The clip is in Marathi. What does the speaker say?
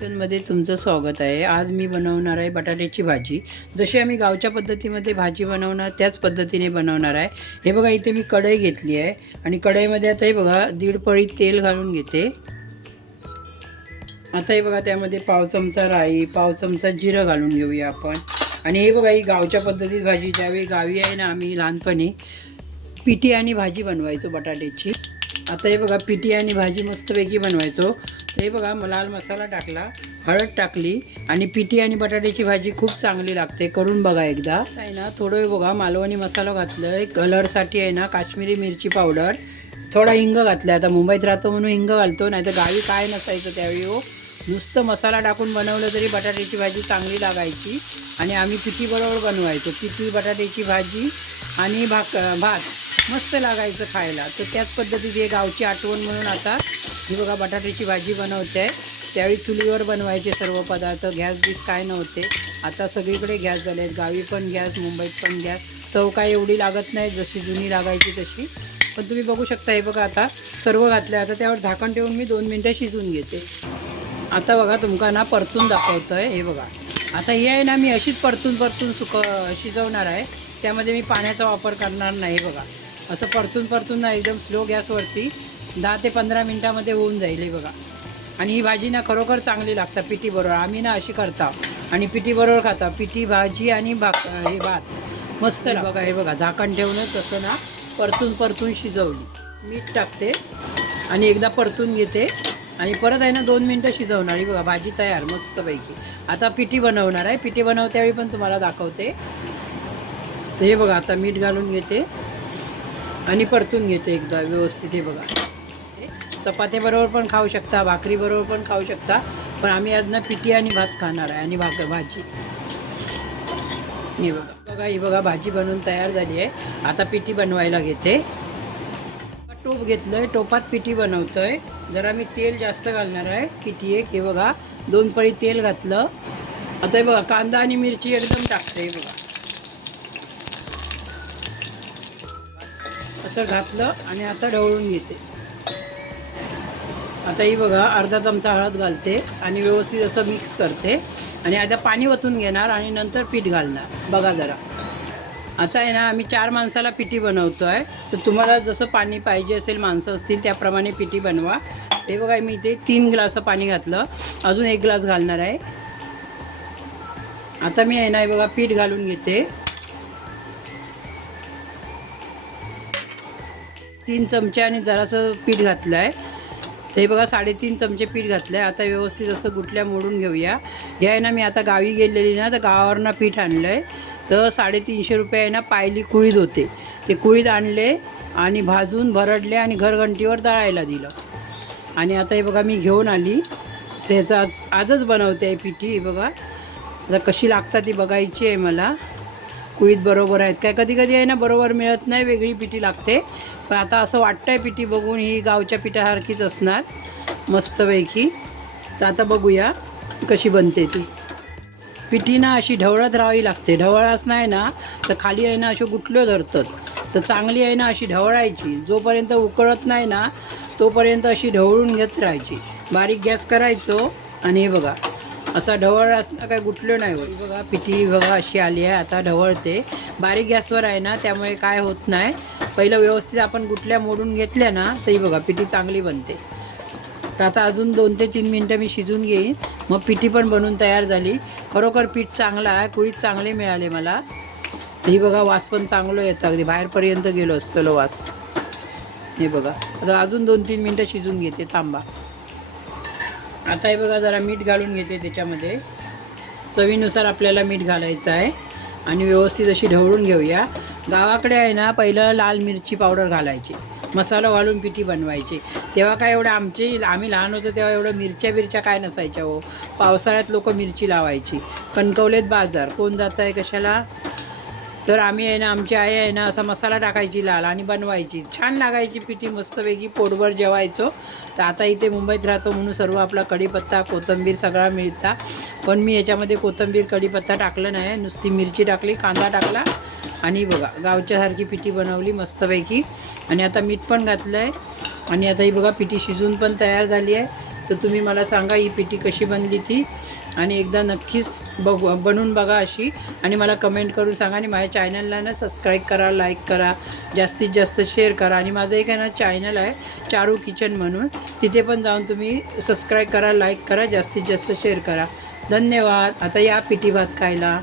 मध्ये तुमचं स्वागत आहे। आज मी बनवणार आहे बटाट्याची भाजी। जशी आम्ही गावच्या पद्धतीमध्ये भाजी बनवणार त्याच पद्धतीने बनवणार आहे। हे बघा, इथे मी कढई घेतली आहे आणि कढईमध्ये आता हे बघा 1.5 पळी तेल घालून घेते। आता हे बघा त्यामध्ये पाव चमचा राई, पाव चमचा जिरं घालून घेऊया आपण। आणि हे बघा, ही गावच्या पद्धतीत भाजी, ज्यावेळी गावी आहे ना आम्ही लहानपणी पिठी आणि भाजी बनवायचो बटाट्याची। आता हे बघा पिठी आणि भाजी मस्तपैकी बनवायचो। हे बघा लाल मसाला टाकला, हळद टाकली आणि पिठी आणि बटाट्याची भाजी खूप चांगली लागते, करून बघा एकदा। आहे ना थोडं बघा मालवणी मसाला घातलं, कलरसाठी आहे ना काश्मीरी मिरची पावडर, थोडा हिंग घातला। आता मुंबईत राहतो म्हणून हिंग घालतो, नाही तर गावी काय नसायचं त्यावेळी हो। नुसतं मसाला टाकून बनवलं तरी बटाट्याची भाजी चांगली लागायची। आणि आम्ही पिठीबरोबर बनवायचो, पिठी बटाट्याची भाजी आणि भात मस्त लागायचं खायला। तर त्याच पद्धतीची गावची आठवण म्हणून आता ही बघा बटाट्याची भाजी बनवते। त्यावेळी चुलीवर बनवायचे सर्व पदार्थ, गॅस बीस काय नव्हते। आता सगळीकडे गॅस झाले आहेत, गावी पण गॅस, मुंबईत पण गॅस। चव काय एवढी लागत नाही जशी जुनी लागायची तशी, पण तुम्ही बघू शकता। हे बघा आता सर्व घातलं, आता त्यावर झाकण ठेवून मी 2 मिनटं शिजवून घेते। आता बघा तुमका ना परतून दाखवतं आहे। हे बघा आता ही आहे ना मी अशीच परतून शिजवणार आहे, त्यामध्ये मी पाण्याचा वापर करणार नाही। बघा असं परतून ना एकदम स्लो गॅसवरती 10 ते 15 मिनटामध्ये होऊन जाईल। हे बघा, आणि ही भाजी ना खरोखर चांगली लागतं पिठीबरोबर। आम्ही ना अशी करता आणि पिठीबरोबर खाता, पिठी भाजी आणि हे भात मस्त बघा। हे बघा झाकण ठेवूनच असं ना परतून शिजवली। मीठ टाकते आणि एकदा परतून घेते आणि परत आहे ना 2 मिनटं शिजवणार। ही बघा भाजी तयार मस्तपैकी। आता पिठी बनवणार आहे, पिठी बनवत्यावेळी पण तुम्हाला दाखवते। तर हे बघा आता मीठ घालून घेते आणि परतून घेते एकदा व्यवस्थित। हे बघा चपात्याबरोबर पण खाऊ शकता, भाकरीबरोबर पण खाऊ शकता, पण आम्ही आज ना पिठी आणि भात खाणार आहे आणि भाजी। हे बघा ही बघा भाजी बनवून तयार झाली आहे। आता पिठी बनवायला घेते। टोप घेतलंय, टोपात पिठी बनवतोय। जरा मी तेल जास्त घालणार आहे, पिठी एक हे बघा 2 पळी तेल घातलं। आता हे बघा कांदा आणि मिरची एकदम टाकते। हे बघा असं घातलं आणि आता ढवळून घेते। आता ही बघा अर्धा चमचा हळद घालते आणि व्यवस्थित असं मिक्स करते आणि आता पाणी ओतून घेणार आणि नंतर पीठ घालणार। बघा जरा आता आहे ना आम्ही 4 माणसाला पिठी बनवतो आहे, तर तुम्हाला जसं पाणी पाहिजे असेल, माणसं असतील त्याप्रमाणे पिठी बनवा। हे बघा मी इथे 3 ग्लास पाणी घातलं, अजून 1 ग्लास घालणार आहे। आता मी आहे ना हे बघा पीठ घालून घेते। 3 चमचे आणि जरासं पीठ घातलं आहे। हे बघा 3.5 चमचे पीठ घातलं आहे। आता व्यवस्थित असं गुठल्या मोडून घेऊया। हे आहे ना मी आता गावी गेलेली ना, तर गावावरनं पीठ आणलं आहे, तर 350 रुपये आहे ना पायली कुळीद होते, ते कुळीद आणले आणि भाजून भरडले आणि घरघंटीवर दळायला दिलं। आणि आता हे बघा मी घेऊन आली, त्याचं आजच बनवते आहे पिठी। हे बघा आता कशी लागतात ती बघायची आहे मला। कुळीत बरोबर आहेत काय, कधी कधी आहे ना बरोबर मिळत नाही, वेगळी पिठी लागते। पण आता असं वाटतं आहे पिठी बघून ही गावच्या पिठासारखीच असणार मस्तपैकी। तर आता बघूया कशी बनते ती पिठी। ना अशी ढवळत राहावी लागते, ढवळाच नाही ना तर खाली आहे ना अशी गुठलं धरतात। तर चांगली आहे ना अशी ढवळायची, जोपर्यंत उकळत नाही ना तोपर्यंत अशी ढवळून घेत राहायची। बारीक गॅस करायचो आणि हे बघा असा ढवळ असणं काय गुठलं नाही होत। बघा पिठी बघा अशी आली आहे, आता ढवळते। बारीक गॅसवर आहे ना त्यामुळे काय होत नाही। पहिलं व्यवस्थित आपण गुठल्या मोडून घेतल्या ना तरी बघा पिठी चांगली बनते। तर आता अजून 2 ते 3 मिनटं मी शिजून घेईन, मग पिठी पण बनवून तयार झाली। खरोखर पीठ चांगलं आहे, कुळीत चांगले मिळाले मला। ही बघा वास पण चांगलं येतं, अगदी बाहेरपर्यंत गेलो असतो वास। हे बघा आता अजून 2-3 मिनटं शिजून घेते, थांबा। आता हे बघा जरा मीठ घालून घेते त्याच्यामध्ये, चवीनुसार आपल्याला मीठ घालायचं आहे आणि व्यवस्थित अशी ढवळून घेऊया। गावाकडे आहे ना पहिलं लाल मिरची पावडर घालायची, मसाला घालून पिठी बनवायची। तेव्हा काय एवढं आम्ही लहान होतो तेव्हा एवढं मिरच्या काय नसायच्या हो। पावसाळ्यात लोक मिरची लावायची। कणकवलेत बाजार, कोण जात आहे कशाला, तर आम्ही आहे ना आमची आई आहे ना असा मसाला टाकायची लाल आणि बनवायची, छान लागायची पिठी मस्तपैकी, पोटभर जेवायचो। तर आता इथे मुंबईत राहतो म्हणून सर्व आपला कढीपत्ता कोथिंबीर सगळा मिळता, पण मी याच्यामध्ये कोथिंबीर कढीपत्ता टाकलं नाही, नुसती मिरची टाकली, कांदा टाकला आणि बघा गावच्यासारखी पिठी बनवली मस्तपैकी। आणि आता मीठ पण घातलं आहे आणि आता ही बघा पिठी शिजून पण तयार झाली आहे। तर तुम्ही मला सांगा ही पिठी कशी बनली ती, आणि एकदा नक्कीच बनवून बघा अशी, आणि मला कमेंट करून सांगा. आणि माझ्या चॅनलला ना सबस्क्राईब करा, लाईक करा, जास्तीत जास्त शेअर करा. आणि माझं एक आहे ना चॅनल आहे चारू किचन म्हणून, तिथे पण जाऊन तुम्ही सबस्क्राईब करा, लाईक करा, जास्तीत जास्त शेअर करा. धन्यवाद. आता या पिठी भात खायला.